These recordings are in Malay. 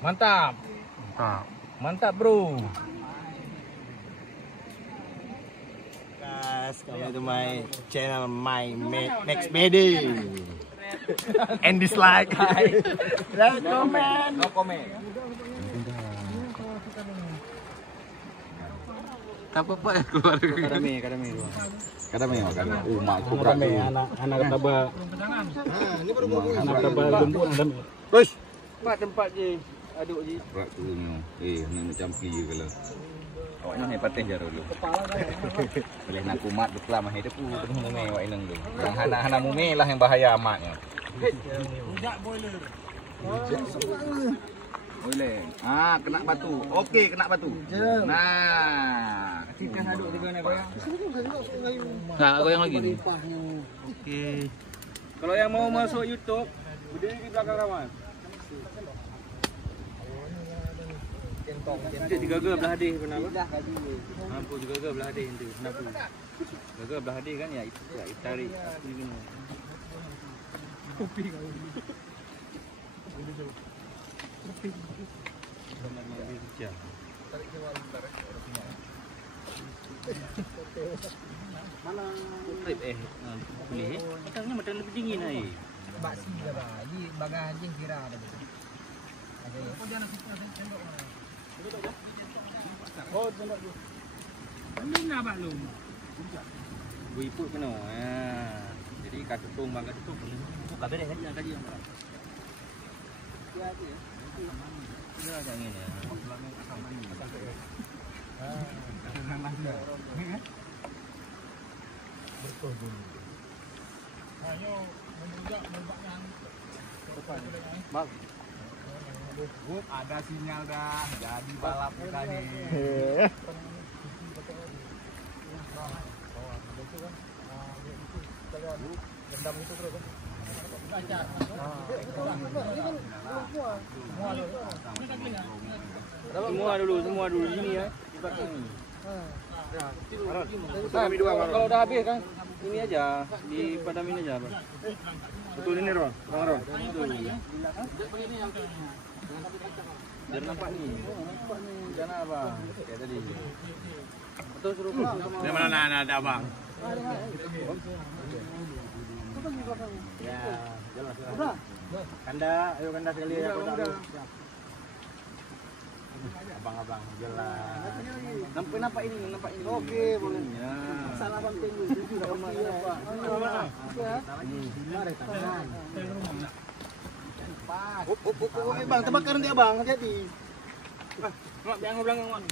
Mantap. Mantap. Mantap, bro. Guys, come to my channel, my next baby. And dislike. Like, comment. No comment. Tak apa-apa ya keluar. Kadami. Mak kubra. Anak taba. Ini baru mau Anak taba gembur kadami. Bos. Tempat je. Aduk je. Berat tu ni. Ni macam pi kalau. Awak nak patih je dulu. Boleh nak kumat beklam hai depu mume awak inang tu. Yang hana mume lah yang bahaya amatnya. Rujak boiler. Boiler. Kena batu. Okey, kena batu. Nah, kasihkan aduk juga nak goyang. Nah, goyang lagi ni. Okey. Kalau yang mau masuk YouTube, berdiri di belakang Rawan. Nanti digagal belah hadis kenapa? Mampu digagal belah hadis nanti. Kenapa? Gagal belah hadis kan ya itu ya tarik asli kena. Kopi kau. Kopi. Tarik ke wali tarik ke sini. Mana trip boleh. Matangnya macam lebih dingin ai. Baksi ke bah. Di bagai anjing kira ada. Ada. Oh dia nak sendok. Oh, tengok tu. Ini nak abang lu. Bu iput kena. Jadi kat tutung bang kat tutung. Buka beres kan yang kaji yang berapa. Dia ada ya. Dia ada angin ya. Belakang asam manis. Asam manis. Betul dulu. Ayo menunjuk membaknya. Bang. Good, ada sinyal dah. Jadi balap kita nih. Gendam itu terus kan. Semua dulu sini ya. Kalau udah habis kan ini aja di padamin aja, Bang. Betul ini, Ron. Bang Ron. Betul. Biar nampak nih. Jangan abang. Kayak tadi. Betul suruh. Di mana ada abang? Ya, jelas. Kanda, ayo kanda sekali ya. Abang-abang jelas. Nampak ini. Oke, boleh. Ya. Salah bang tunggu. Bang, terbakar nanti abang, hati-hati. Mak biang belakang mak.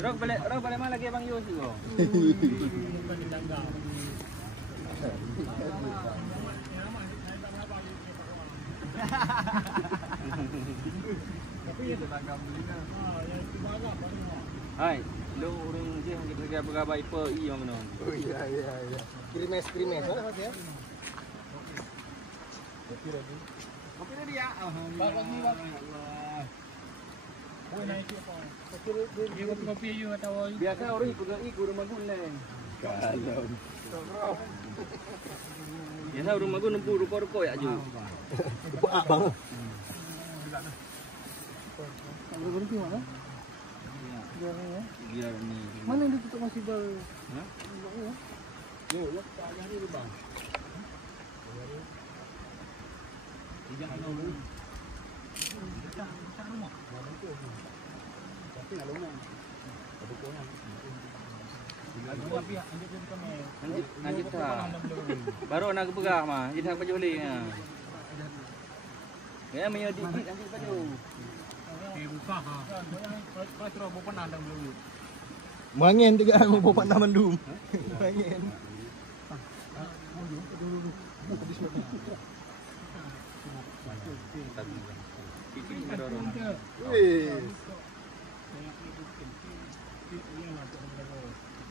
Rok balik mana lagi Bang Yus tu? Hai, lu orang je yang kita bergabai per i yang mana? Oh iya. Krimes ya. Kopi tadi ya. Alhamdulillah. Kopi you atau Biasa orang ikut rumah gunung. Kalau. Biasa rumah gunung nempuh rupa-rupa ya ju. Bang. Kalau berhenti mana? Biar ni. Mana yang ditutup masih ber? Hah? Yo, Tak jadi tu bang. Jangan dulu. Tak rumah. Tapi nak rumah. Tapi kau nak. Lanjut tak. Baru nak pegang mah. Jadi tak baju boleh. Ya menyedikit lanjut baju. Buka ha. Kalau terus bawa pandang dulu. Mangin juga mau bawa nak mendum. Mangin.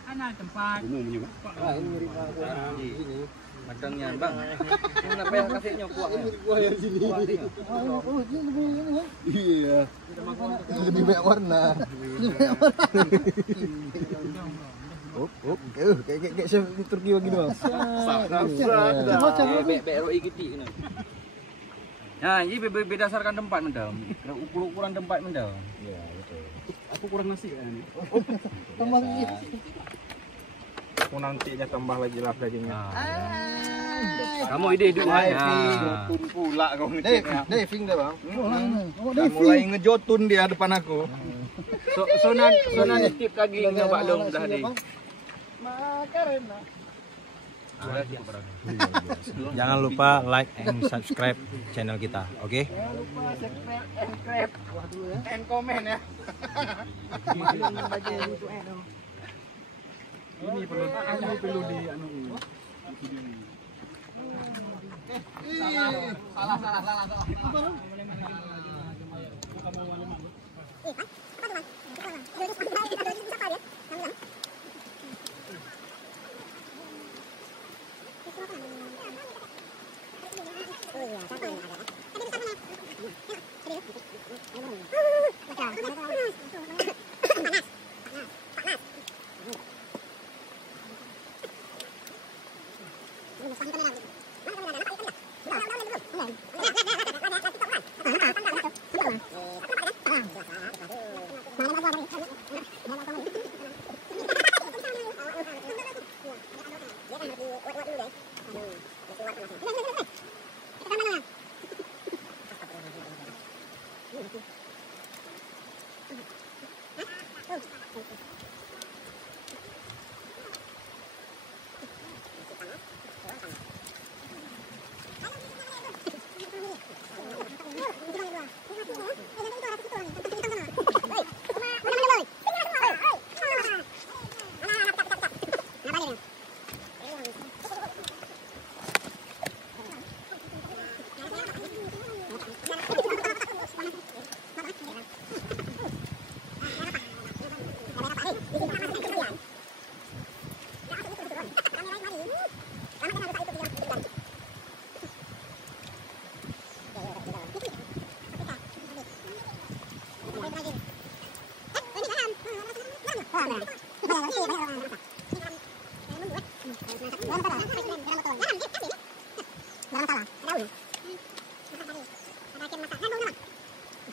Ana tempat. Ini Kacangnya, Bang. Kenapa yang kasihnya kuahnya? Kuah yang sini. Oh, ini lebih ini ya. Iya. Lebih banyak warna. Kayak chef di Turki begitu, Bang. BROI gitu ini. Nah, ini berdasarkan tempat mendam. Ukuran tempat mendam. Iya, betul. Aku kurang nasi kan ini. Tambah lagi. Aku nantinya tambah lagi lah dagingnya. Kamu ide dua ya. Jotun pula kau ngeceknya. Diving dah, Bang. Dan mulai ngejotun dia depan aku. Sonan tip kaki nyoba dong dah deh. Makarena. Jangan lupa like and subscribe channel kita, oke? Jangan lupa subscribe and crab. Waduh ya. And comment ya. Ini perlu di anu ini.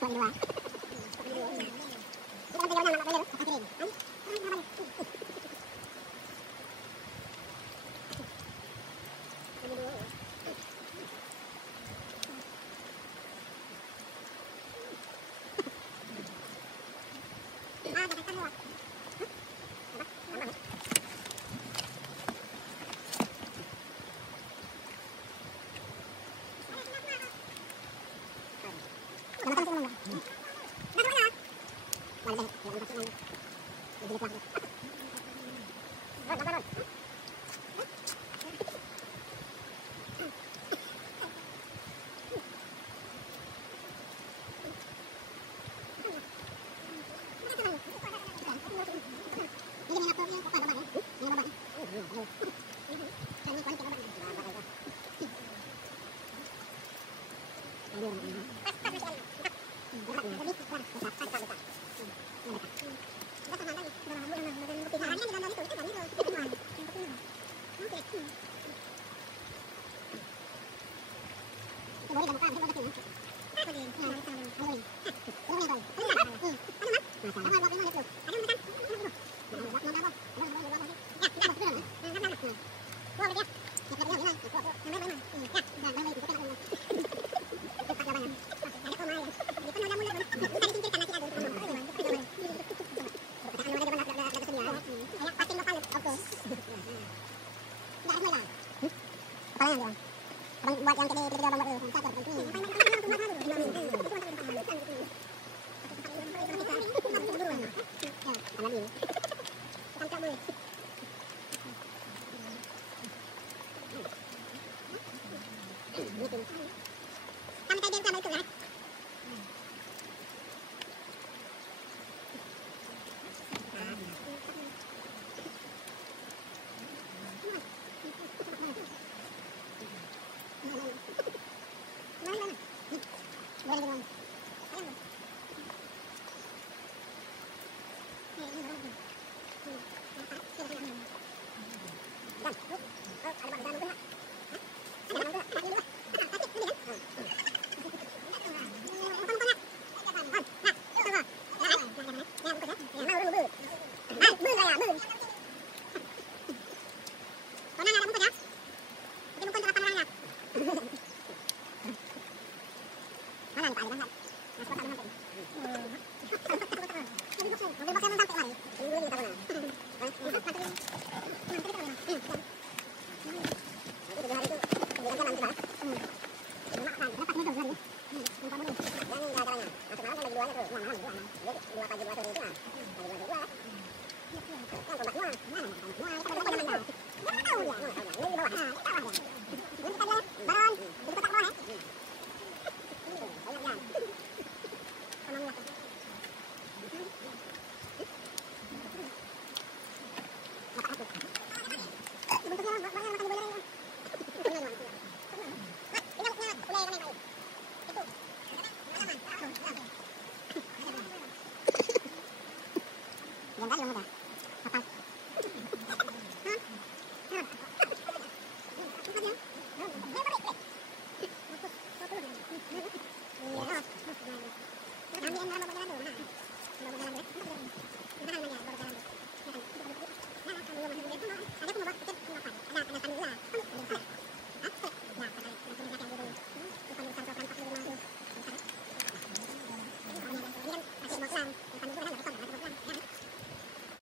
Salah. Mana?